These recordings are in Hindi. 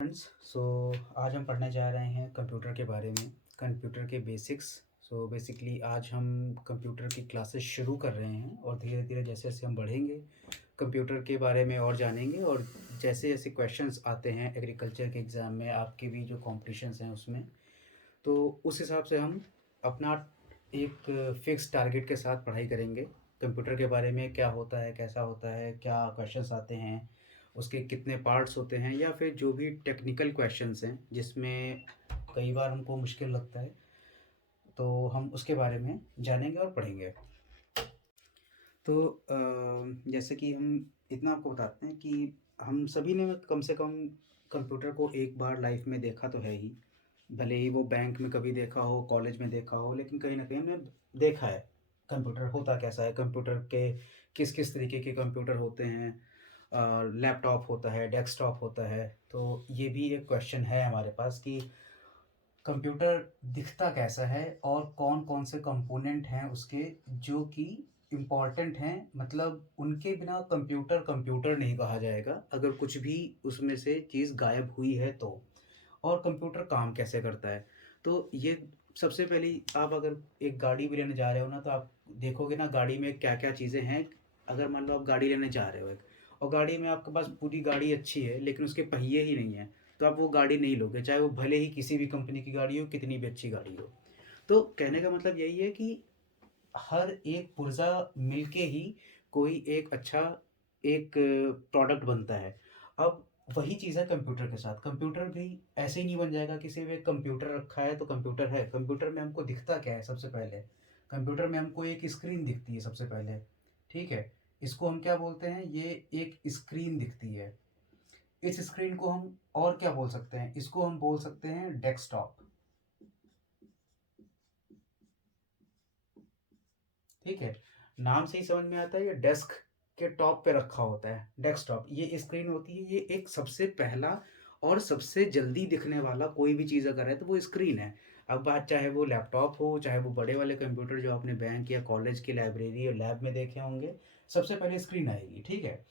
फ्रेंड्स, सो आज हम पढ़ने जा रहे हैं कंप्यूटर के बारे में, कंप्यूटर के बेसिक्स। सो बेसिकली आज हम कंप्यूटर की क्लासेस शुरू कर रहे हैं और धीरे धीरे जैसे जैसे हम बढ़ेंगे कंप्यूटर के बारे में और जानेंगे। और जैसे जैसे क्वेश्चंस आते हैं एग्रीकल्चर के एग्ज़ाम में, आपके भी जो कॉम्पिटिशन्स हैं उसमें, तो उस हिसाब से हम अपना एक फ़िक्स टारगेट के साथ पढ़ाई करेंगे। कंप्यूटर के बारे में क्या होता है, कैसा होता है, क्या क्वेश्चंस आते हैं, उसके कितने पार्ट्स होते हैं, या फिर जो भी टेक्निकल क्वेश्चंस हैं जिसमें कई बार हमको मुश्किल लगता है, तो हम उसके बारे में जानेंगे और पढ़ेंगे। तो जैसे कि हम इतना आपको बताते हैं कि हम सभी ने कम से कम कंप्यूटर को एक बार लाइफ में देखा तो है ही। भले ही वो बैंक में कभी देखा हो, कॉलेज में देखा हो, लेकिन कहीं न कहीं हमने देखा है, कंप्यूटर होता कैसा है, कंप्यूटर के किस-किस तरीके के कंप्यूटर होते हैं। लैपटॉप होता है, डेस्कटॉप होता है। तो ये भी एक क्वेश्चन है हमारे पास कि कंप्यूटर दिखता कैसा है और कौन-कौन से कंपोनेंट हैं उसके जो कि इम्पोर्टेंट हैं, मतलब उनके बिना कंप्यूटर कंप्यूटर नहीं कहा जाएगा, अगर कुछ भी उसमें से चीज़ गायब हुई है तो। और कंप्यूटर काम कैसे करता है। तो ये सबसे पहली, आप अगर एक गाड़ी भी लेने जा रहे हो ना, तो आप देखोगे ना गाड़ी में क्या-क्या चीज़ें हैं। अगर मान लो आप गाड़ी लेने जा रहे हो एक, और गाड़ी में आपके पास पूरी गाड़ी अच्छी है लेकिन उसके पहिए ही नहीं हैं, तो आप वो गाड़ी नहीं लोगे, चाहे वो भले ही किसी भी कंपनी की गाड़ी हो, कितनी भी अच्छी गाड़ी हो। तो कहने का मतलब यही है कि हर एक पुर्ज़ा मिलके ही कोई एक अच्छा एक प्रोडक्ट बनता है। अब वही चीज़ है कंप्यूटर के साथ। कंप्यूटर भी ऐसे ही नहीं बन जाएगा कि सिर्फ़ एक कंप्यूटर रखा है तो कंप्यूटर है। कंप्यूटर में हमको दिखता क्या है सबसे पहले? कंप्यूटर में हमको एक स्क्रीन दिखती है सबसे पहले, ठीक है? इसको हम क्या बोलते हैं? ये एक स्क्रीन दिखती है। इस स्क्रीन को हम और क्या बोल सकते हैं? इसको हम बोल सकते हैं डेस्कटॉप, ठीक है? नाम से ही समझ में आता है, ये डेस्क के टॉप पे रखा होता है, डेस्कटॉप। ये स्क्रीन होती है, ये एक सबसे पहला और सबसे जल्दी दिखने वाला कोई भी चीज़ अगर है तो वो स्क्रीन है। अब बात चाहे वो लैपटॉप हो, चाहे वो बड़े वाले कंप्यूटर जो आपने बैंक या कॉलेज की लाइब्रेरी और लैब में देखे होंगे, सबसे पहले स्क्रीन आएगी, ठीक है?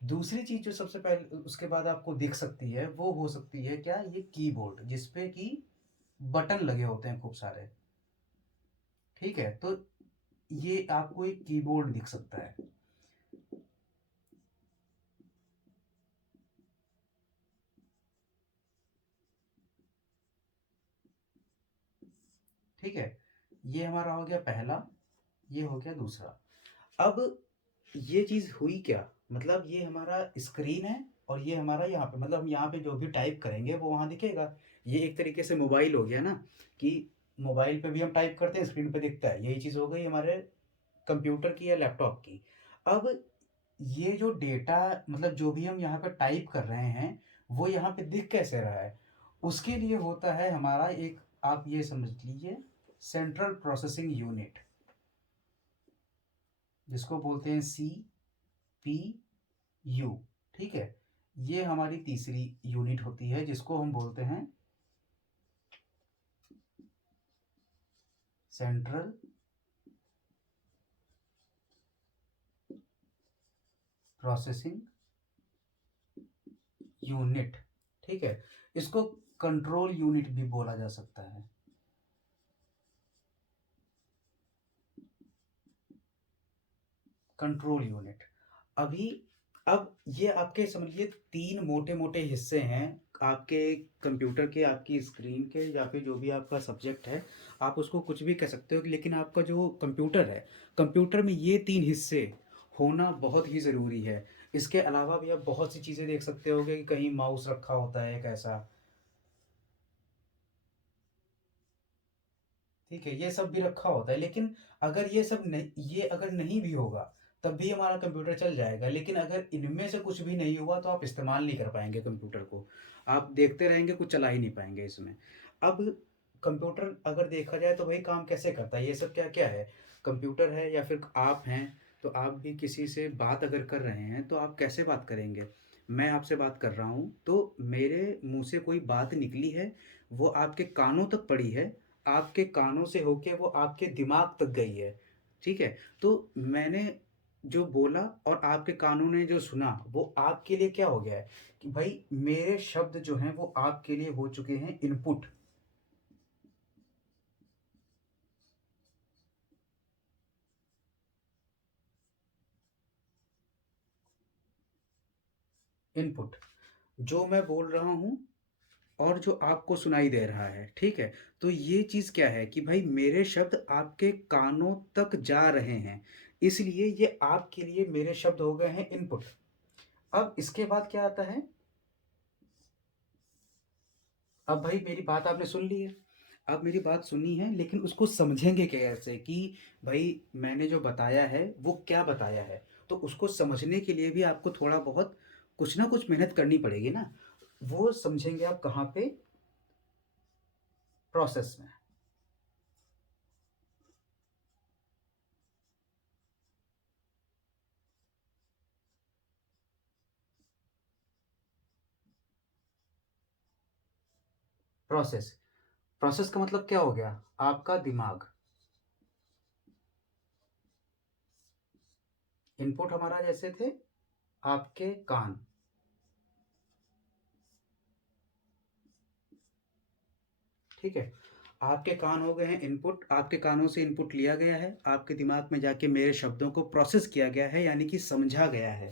दूसरी चीज़ जो सबसे पहले उसके बाद आपको दिख सकती है, वो हो सकती है क्या? ये कीबोर्ड, जिसपे कि बटन लगे होते हैं खूब सारे, ठीक है? तो ये आपको एक कीबोर्ड दिख सकता है। ठीक है? ये हमारा हो गया पहला, ये हो गया दूसरा। अब ये चीज़ हुई क्या? मतलब ये हमारा स्क्रीन है और ये हमारा यहाँ पे, मतलब हम यहाँ पे जो भी टाइप करेंगे वो वहाँ दिखेगा। ये एक तरीके से मोबाइल हो गया ना, कि मोबाइल पे भी हम टाइप करते हैं, स्क्रीन पे दिखता है। यही चीज़ हो गई हमारे कंप्यूटर की या लैपटॉप की। अब ये जो डेटा, मतलब जो भी हम यहाँ पे टाइप कर रहे हैं, वो यहाँ पे दिख कैसे रहा है? उसके लिए होता है हमारा एक, आप ये समझ लीजिए, सेंट्रल प्रोसेसिंग यूनिट, जिसको बोलते हैं सीपीयू, ठीक है? ये हमारी तीसरी यूनिट होती है जिसको हम बोलते हैं सेंट्रल प्रोसेसिंग यूनिट, ठीक है? इसको कंट्रोल यूनिट भी बोला जा सकता है। Control unit. अभी अब ये आपके समझिए 3 मोटे-मोटे हिस्से हैं आपके कंप्यूटर के, आपकी स्क्रीन के, या फिर जो भी आपका सब्जेक्ट है, आप उसको कुछ भी कह सकते हो, लेकिन आपका जो कंप्यूटर है, कंप्यूटर में ये 3 हिस्से होना बहुत ही ज़रूरी है। इसके अलावा भी आप बहुत सी चीज़ें देख सकते होगे कि कहीं माउस रखा होता है एक ऐसा, ठीक है? ये सब भी रखा होता है, लेकिन अगर ये सब नहीं, ये अगर नहीं भी होगा, तब भी हमारा कंप्यूटर चल जाएगा। लेकिन अगर इनमें से कुछ भी नहीं हुआ, तो आप इस्तेमाल नहीं कर पाएँगे कंप्यूटर को। आप देखते रहेंगे, कुछ चला ही नहीं पाएँगे इसमें। अब कंप्यूटर अगर देखा जाए तो वही काम कैसे करता है? ये सब क्या-क्या है? कंप्यूटर है या फिर आप हैं, तो आप भी किसी से बात अगर कर रहे हैं, तो आप कैसे बात करेंगे? मैं आपसे बात कर रहा हूँ, तो मेरे मुँह से कोई बात निकली है, वो आपके कानों तक पड़ी है, आपके कानों से होके वो आपके दिमाग तक गई है, ठीक है? तो मैंने जो बोला और आपके कानों ने जो सुना, वो आपके लिए क्या हो गया है कि भाई मेरे शब्द जो हैं वो आपके लिए हो चुके हैं इनपुट। इनपुट जो मैं बोल रहा हूँ और जो आपको सुनाई दे रहा है, ठीक है? तो ये चीज़ क्या है कि भाई मेरे शब्द आपके कानों तक जा रहे हैं, इसलिए ये आपके लिए मेरे शब्द हो गए हैं इनपुट। अब इसके बाद क्या आता है? अब भाई मेरी बात आपने सुन ली है। अब मेरी बात सुनी है लेकिन उसको समझेंगे कैसे कि भाई मैंने जो बताया है वो क्या बताया है? तो उसको समझने के लिए भी आपको थोड़ा बहुत कुछ ना कुछ मेहनत करनी पड़ेगी ना। वो समझेंगे आप कहाँ पे? प्रोसेस में। प्रोसेस। प्रोसेस का मतलब क्या हो गया? आपका दिमाग। इनपुट हमारा जैसे थे आपके कान, ठीक है? आपके कान हो गए हैं इनपुट, आपके कानों से इनपुट लिया गया है, आपके दिमाग में जाके मेरे शब्दों को प्रोसेस किया गया है यानी कि समझा गया है।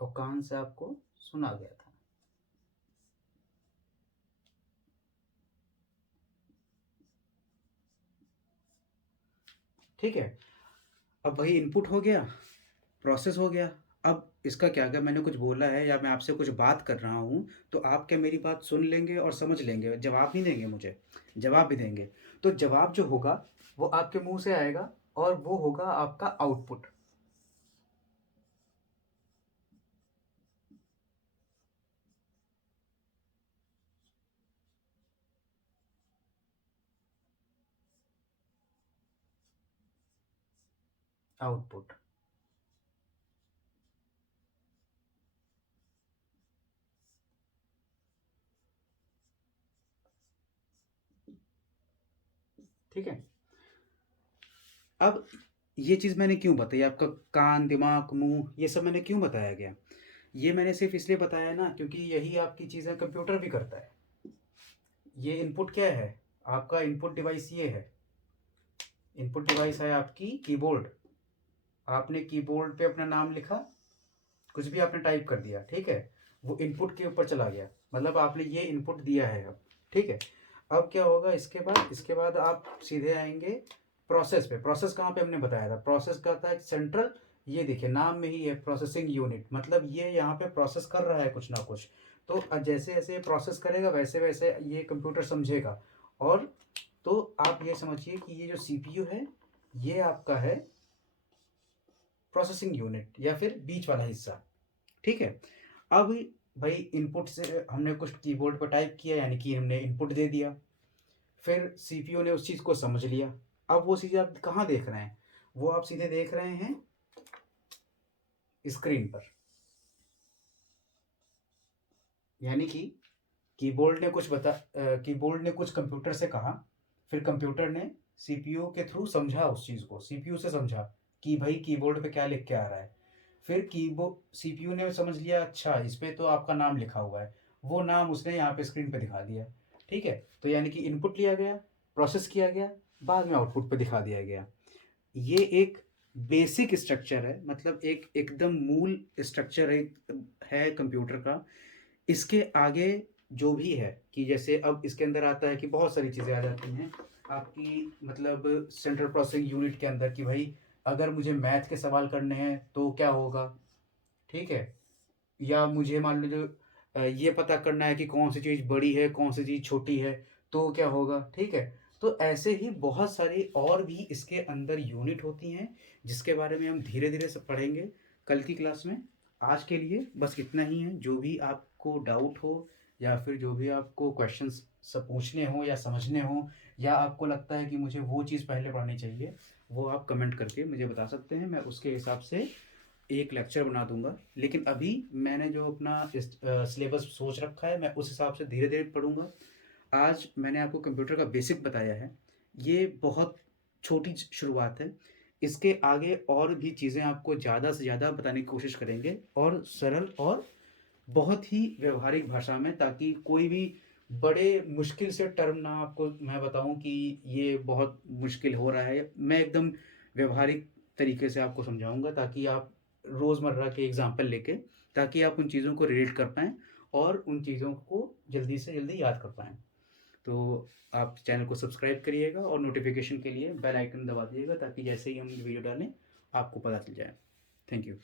और कान से आपको सुना गया था। ठीक है? अब वही इनपुट हो गया, प्रोसेस हो गया। अब इसका क्या अगर मैंने कुछ बोला है या मैं आपसे कुछ बात कर रहा हूँ, तो आप क्या मेरी बात सुन लेंगे और समझ लेंगे? जवाब नहीं देंगे मुझे? जवाब भी देंगे। तो जवाब जो होगा, वो आपके मुँह से आएगा और वो होगा आपका आउटपुट। आउटपुट। ठीक है? अब ये चीज़ मैंने क्यों बताई? आपका कान, दिमाग, मुँह ये सब मैंने क्यों बताया गया? ये मैंने सिर्फ़ इसलिए बताया ना क्योंकि यही आपकी चीज़ें कंप्यूटर भी करता है। ये इनपुट क्या है? आपका इनपुट डिवाइस ये है। इनपुट डिवाइस है आपकी कीबोर्ड। आपने कीबोर्ड पे अपना नाम लिखा, कुछ भी आपने टाइप कर दिया, ठीक है? वो इनपुट के ऊपर चला गया, मतलब आपने ये इनपुट दिया है अब, ठीक है? अब क्या होगा इसके बाद? इसके बाद आप सीधे आएँगे प्रोसेस पे। प्रोसेस कहाँ पे हमने बताया था? प्रोसेस का था एक सेंट्रल, ये देखिए नाम में ही है प्रोसेसिंग यूनिट, मतलब ये यहाँ पे प्रोसेस कर रहा है कुछ ना कुछ। तो जैसे-जैसे ये प्रोसेस करेगा वैसे-वैसे ये कंप्यूटर समझेगा। और तो आप ये समझिए कि ये जो सीपीयू है, ये आपका है प्रोसेसिंग यूनिट या फिर बीच वाला हिस्सा, ठीक है? अब भाई इनपुट से हमने कुछ कीबोर्ड पर टाइप किया यानी कि हमने इनपुट दे दिया। फिर सीपीयू ने उस चीज़ को समझ लिया। अब वो चीज़ आप कहाँ देख रहे हैं? वो आप सीधे देख रहे हैं स्क्रीन पर। यानी कि कीबोर्ड ने कुछ कंप्यूटर से कहा, फिर कंप्यूटर ने सीपीयू के थ्रू समझा उस चीज़ को, सीपीयू से समझा कि भाई कीबोर्ड पे क्या लिख के आ रहा है। फिर सीपीयू ने समझ लिया अच्छा इस पे तो आपका नाम लिखा हुआ है, वो नाम उसने यहाँ पे स्क्रीन पे दिखा दिया, ठीक है? तो यानी कि इनपुट लिया गया, प्रोसेस किया गया, बाद में आउटपुट पे दिखा दिया गया। ये एक बेसिक स्ट्रक्चर है, मतलब एक एकदम मूल स्ट्रक्चर है कंप्यूटर का। इसके आगे जो भी है कि जैसे अब इसके अंदर आता है कि बहुत सारी चीज़ें आ जाती हैं आपकी, मतलब सेंट्रल प्रोसेसिंग यूनिट के अंदर कि भाई अगर मुझे मैथ के सवाल करने हैं तो क्या होगा, ठीक है? या मुझे मान लीजिए ये पता करना है कि कौन सी चीज़ बड़ी है, कौन सी चीज़ छोटी है, तो क्या होगा, ठीक है? तो ऐसे ही बहुत सारी और भी इसके अंदर यूनिट होती हैं, जिसके बारे में हम धीरे-धीरे से पढ़ेंगे कल की क्लास में। आज के लिए बस इतना ही है, जो भी आपको डाउट हो या फिर जो भी आपको क्वेश्चंस सब पूछने हों या समझने हों या आपको लगता है कि मुझे वो चीज़ पहले पढ़नी चाहिए, वो आप कमेंट करके मुझे बता सकते हैं, मैं उसके हिसाब से एक लेक्चर बना दूँगा। लेकिन अभी मैंने जो अपना सिलेबस सोच रखा है, मैं उस हिसाब से धीरे-धीरे पढ़ूँगा। आज मैंने आपको कंप्यूटर का बेसिक बताया है। ये बहुत छोटी शुरुआत है। इसके आगे और भी चीज़ें आपको ज़्यादा से ज़्यादा बताने की कोशिश करेंगे और सरल और बहुत ही व्यावहारिक भाषा में, ताकि कोई भी बड़े मुश्किल से टर्म ना आपको मैं बताऊँ कि ये बहुत मुश्किल हो रहा है। मैं एकदम व्यावहारिक तरीके से आपको समझाऊँगा, ताकि आप रोज़मर्रा के एग्ज़ाम्पल लेके, ताकि आप उन चीज़ों को रिलेट कर पाएँ और उन चीज़ों को जल्दी से जल्दी याद कर पाएँ। तो आप चैनल को सब्सक्राइब करिएगा और नोटिफ़िकेशन के लिए बेल आइकन दबा दीजिएगा, ताकि जैसे ही हम वीडियो डालें, आपको पता चल जाए। Thank you.